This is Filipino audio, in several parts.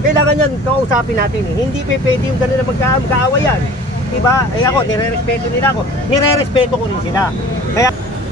Kailangan yan, kausapin natin eh. Hindi pwede yung gano'n na mag-aaway yan. Diba? Eh ako, nire-respeto nila ako. Nire-respeto ko rin sila. Kaya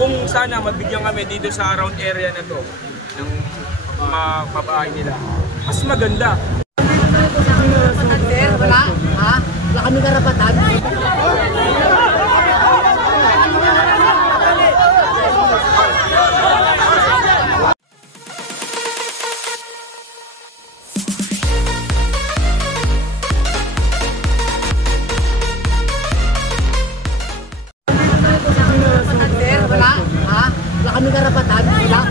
kung sana mabigyan kami dito sa around area na to ng mapabahay nila, mas maganda. Wala? Ha? Wala kami karapatan? Wala? Ha? Wala kami karapatan? Wala?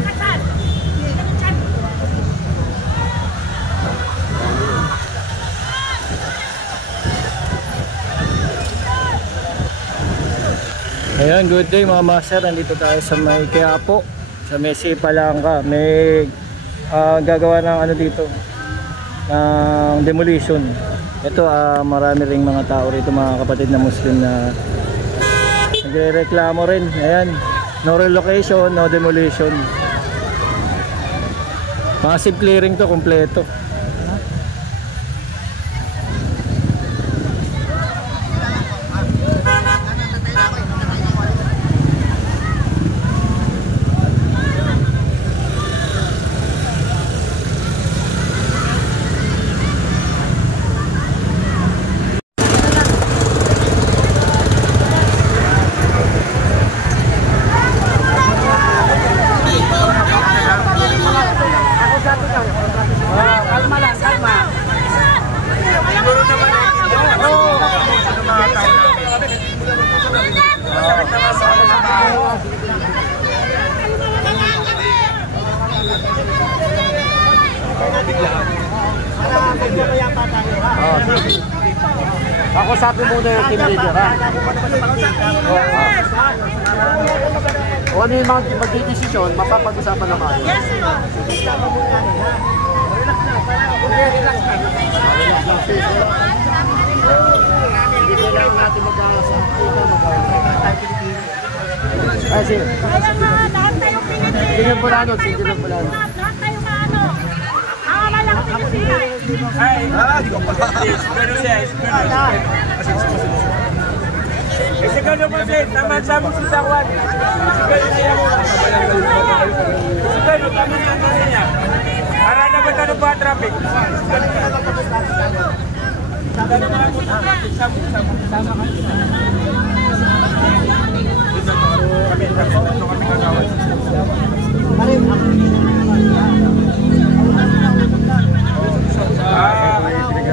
Ayan, good day mga master. Nandito tayo sa may Quiapo, sa may Sipalangka. May gagawa ng ano dito, ng demolition. Ito marami ring mga tao rito, mga kapatid na Muslim, na nagrereklamo rin. Ayan, no relocation, no demolition. Massive clearing to, kompleto. Ako sabi muna yung team leader, ha? O ano yung mga magdidesisyon, mapapag-usapan naman. Yes, sir. Relax na. Hindi lang natin mag-aasa. Ay, sige. Kaya nga, lahat tayong Pilipino. Sige po lang, sige po lang. Lahat tayong malaking Pilipino. Ay, di ko pala. Siguro siya, siguro. Siguro po siya, naman sa mga sasakwan. Siguro siya. Siguro, tama sa kasi niya. Para na ba tayo pa traffic? Siguro mga po traffic, sama ka. Kami kagawad.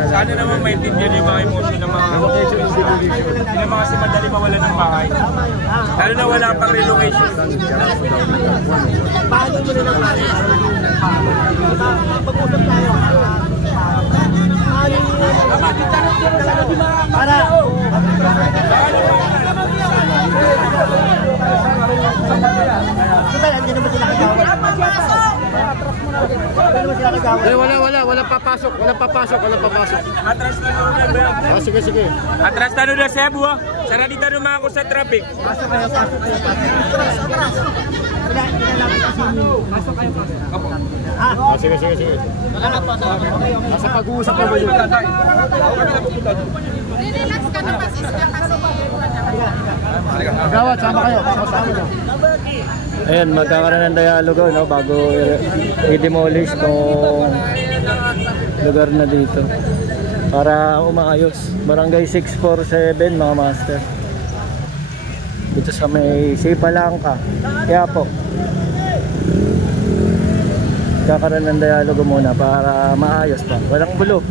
Sana naman maintindihan yung mga emosyon ng mga kasi madali mawala ng bahay. Lalo na wala pang relocation. Paano mo rin ang bahay? Pag-usap tayo. Para wala papasok. Atras na doon na. Oh, sige. Atras na doon na Cebu. Sana dito naman ako sa traffic. Pasok kayo. Pasok kayo. Ah, sige. Nasa pag-uusap na ba yun? Relax ka na kasi Gawad, sama kayo. Ayan, magkakaroon ng dialogo, no, bago i-demolish tong lugar na dito para umaayos. Barangay 647 mga master, dito sa may Sipalangka, Quiapo. Magkakaroon ng dialogo muna para maayos pa, walang bulok.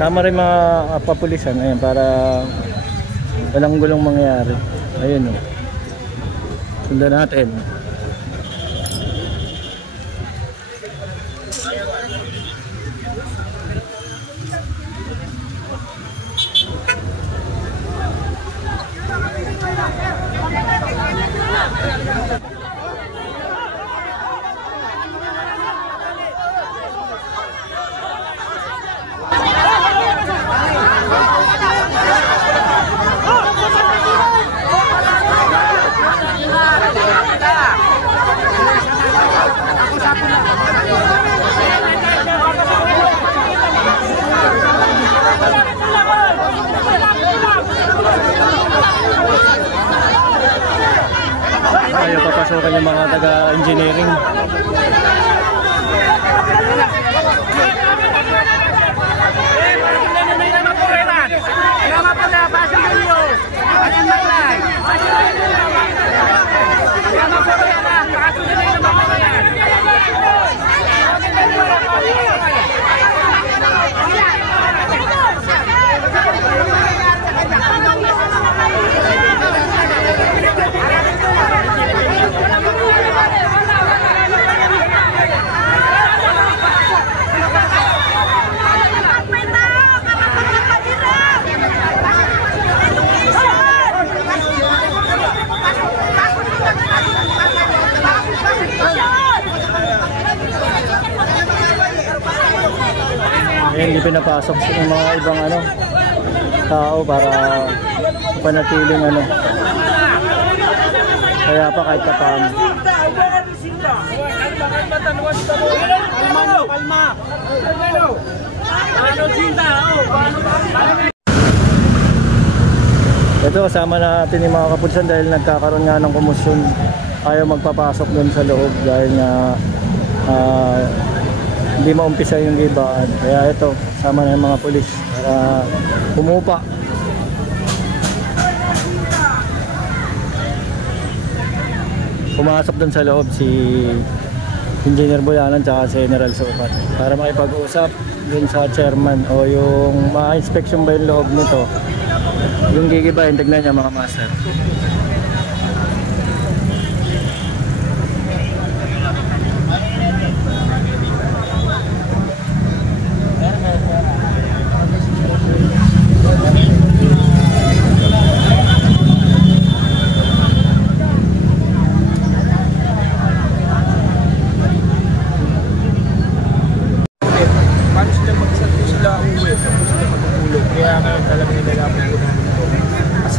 Sama rin mga papulisan, ayan, para walang gulong mangyari. Ayun, oh. Sundan natin. Ayaw papasokan yung mga taga-engineering. Ayan, hindi pinapasok sa mga ibang tao para panatiling kaya pa kahit paano. Ito, kasama natin yung mga kapulisan dahil nagkakaroon nga ng komusyon. Ayaw magpapasok doon sa loob dahil nga hindi maumpisa yung gibaan. Kaya ito, sama na yung mga pulis para pumupa. Pumasok doon sa loob si Engineer Bulanan at si General Sukat para makipag-usap dun sa chairman o yung ma-inspection ba yung loob nito. Yung gigibahin, tignan niya mga master.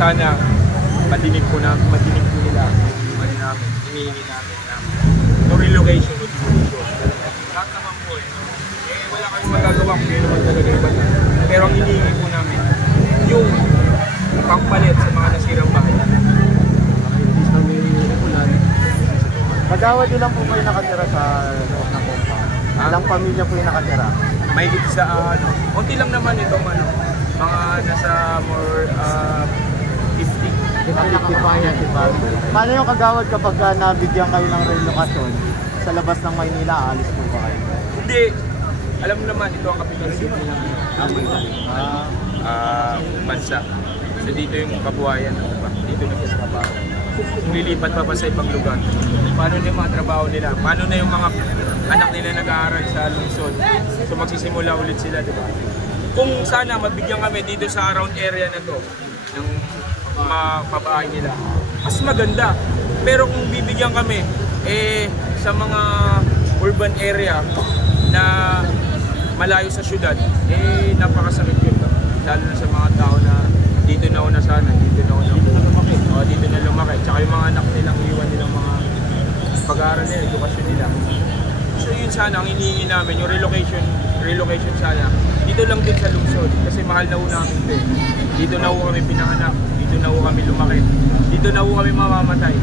Sana madinig po nila hinihingi namin na no relocation with solution. Lahat naman po wala kayong magagawa kung yun naman talaga iba. Pero ang hinihingi po namin yung pangpalit sa mga nasirang bahay. Magawad lang po kayo nakatira sa loob ng compound? Ilang pamilya po yung nakatira? May sa konti lang naman itong mga nasa more 50. Paano yung kagawad kapag nabigyan kayo ng relokasyon sa labas ng Maynila, aalis po ba kayo? Hindi. Alam mo naman, ito ang capital city ng bansa. So dito yung kabuhayan ng iba. Dito nagsasabaho. Kung lilipat pa sa ibang lugar, paano na yung mga trabaho nila? Paano na yung mga anak nila nag-aaral sa lungsod? So magsisimula ulit sila, di ba? Kung sana mabigyan kami dito sa around area na to ng mabahay nila, mas maganda. Pero kung bibigyan kami sa mga urban area na malayo sa syudad, napakasakit yun. Lalo na sa mga tao na dito na una sana, dito na lumaki. Dito na lumaki. Tsaka yung mga anak nilang iwan nilang mga pag-aaral nila, edukasyon nila. So yun sana ang hinihingi namin, yung relocation sana. Dito lang din sa lungsod kasi mahal na ho namin ito. Dito na ho kami pinanganak, dito na ho kami lumaki, dito na ho kami mamamatay.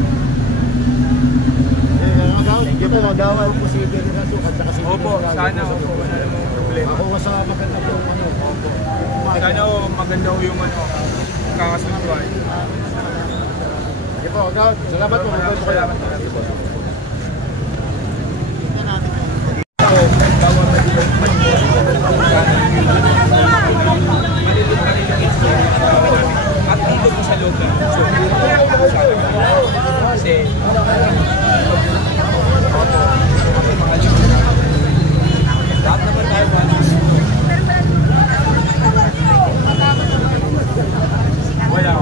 Thank you po, magawad po si General Sukat sa kasi. Opo, sana opo, wala namang problema. Ako sa maganda po, sana ho, maganda ho yung kakasunduan. Sige po, agawad. Salamat po. Salamat. At dito po sa loob ng kasi lahat naman tayo wala.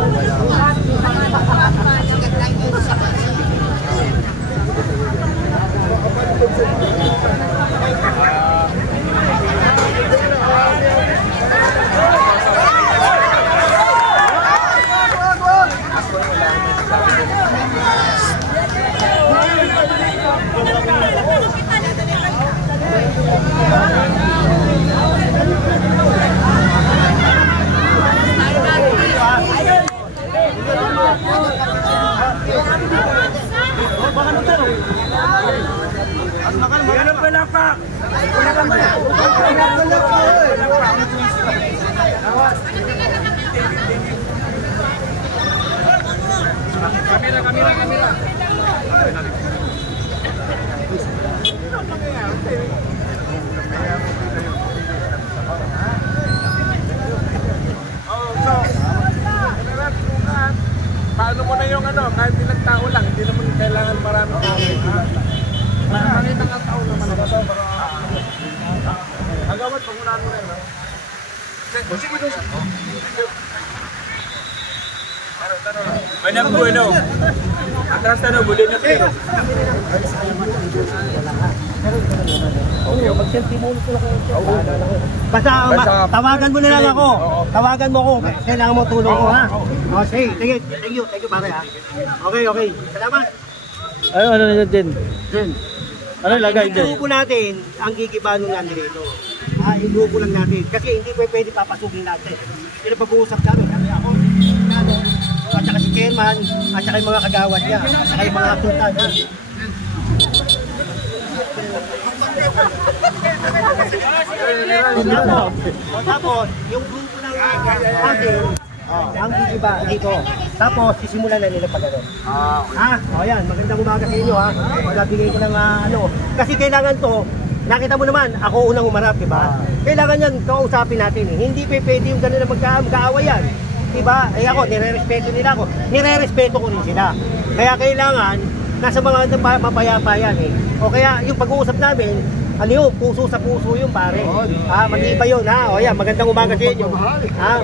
palakpak! Kamera. Paano mo na yung ano, kahit ilang tao lang, hindi naman kailangan maraming tao. Maraming ng tao naman ako. Agawat, pangunahan mo na yun. Sige doon. Banyak bueno. Atras na buli na tayo. Basta tawagan mo na lang ako. Tawagan mo ako. Kailangan mo tulong ko, ha? Okay, thank you pare, ha? Okay. Salamat. Ano na din? Ano lagay Yung dyan? grupo natin, ang gigibano natin dito. Yung grupo lang natin. Kasi hindi pwede papasukin natin. Hindi na pag-uusap namin. Kasi ako, at saka si chairman, at saka yung mga kagawad niya, at saka yung mga sultan, ha? O tapos, yung grupo ng natin, ang gigiba dito. Tapos, sisimulan na nila pag-ano. O yan, magandang umaga sa inyo, ha? Magbigay ko ng ano. Kasi kailangan to, nakita mo naman, ako unang umarap, diba? Kailangan yan, kausapin natin, eh. Hindi pwede yung gano'n na magkaawayan. Diba? Ako, nire-respeto nila ako. Nire-respeto ko rin sila. Kaya kailangan, nasa mga mapayapa yan, eh. O kaya, yung pag-uusap namin, ano yun, puso sa puso yun, pare. Mag-iba yun, ha? O yan, magandang umaga sa inyo.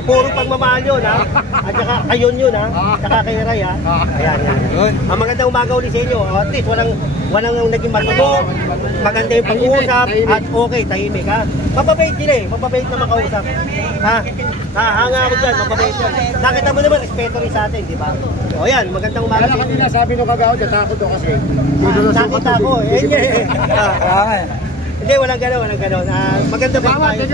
Puro pagmamahal yun, ha? At saka kayon yun, ha? Saka kay Ray, ha? Ayan. Magandang umaga ulit sa inyo. At least, walang naging matugo. Maganda yung pag-uusap. At okay, tahimik, ha? Mapabait sila, eh. Mapabait na makausap. Ha? Hanga ako dyan, mapabait yan. Nakita mo naman, respeto rin sa atin, di ba? O yan, magandang umaga sa inyo. Sabi nung kagawad, natakot ko kasi. Nakita ko, Hindi, walang gano'n. Maganda ba tayo?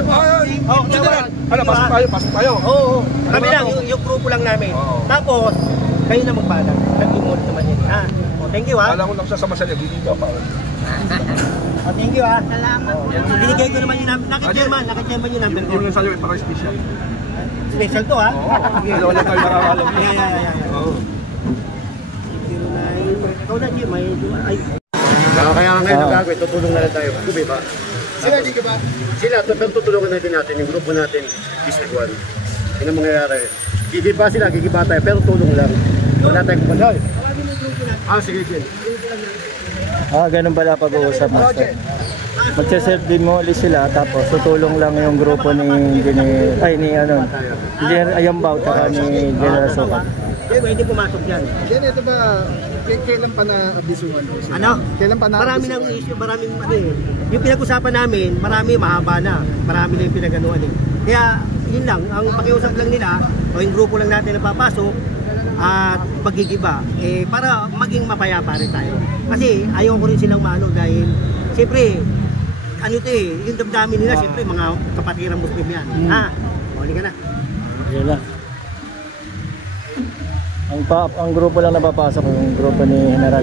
Ano, pasok tayo. Oo. Kami lang, yung grupo lang namin. Tapos, kayo na magpala. Nag-imod naman yun. Thank you, ha? Alam ko lang sasama sa nagiging pa. Thank you, ha? Salamat. Binigay ko naman yung number. Nakit-chairman yung number ko. Yung lang sa'yo, para special. Special to, ha? Wala tayo makakalam. Ikaw na, Jim. Kaya ngayon ang gagawin, tutulong na lang tayo. Kubi ba? Sila, di ba? Sila, tutulungan natin yung grupo natin, District 1. Yun ang mangyayari. Gigiba tayo, pero tulong lang. Wala tayong kumanay. Sige. Ganun pala pag-uusap, master. Magse-self-demolish sila, tapos tutulong lang yung grupo ni Engineer Ayambaw, tsaka ni General Soka. Pwede pumasok yan. Yan, ito ba, kailan pa na-abisuhan? Ano? Kailan pa na-abisuhan? Marami ng issue, maraming yung pinag-usapan namin, mahaba na. Marami na yung pinag-anuan, eh. Kaya, yun lang, ang pakiusap lang nila, o yung grupo lang natin na papasok, at paggigiba, para maging mapayapa rin tayo. Kasi, ayaw ko rin silang maano dahil, siyempre, yung damdamin nila, siyempre, mga kapatirang Muslim yan. Huli ka na. Yun lang. Ang grupo lang napapasok, yung grupo ni General.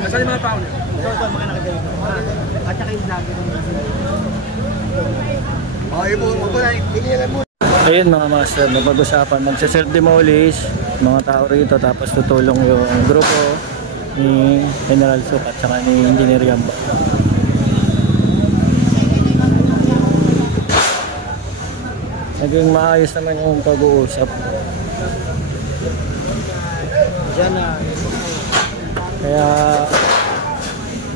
Nasaan yung mga paon? Ito, mga nakagaling. At saka yung vlog. Ayun mga master, napag-usapan, magse-self-demolish mga tao rito, tapos tutulong yung grupo ni General Sok at saka ni Engineer Yamba. Naging maayos naman yung pag-uusap. Kaya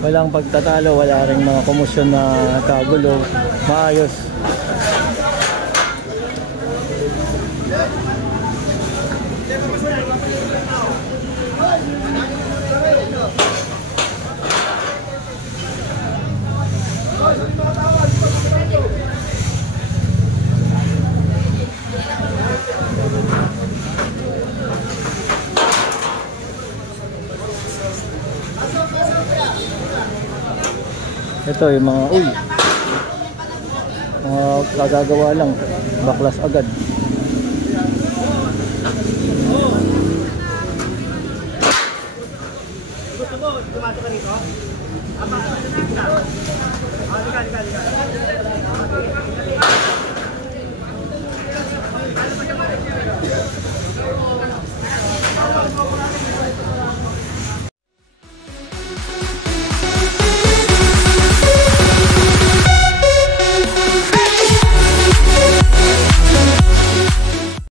walang pagtatalo, wala ring mga komosyon na kagulo, maayos. Ito yung mga Mga kagagawa lang, baklas agad. Gusto mo, pumasok ka rito?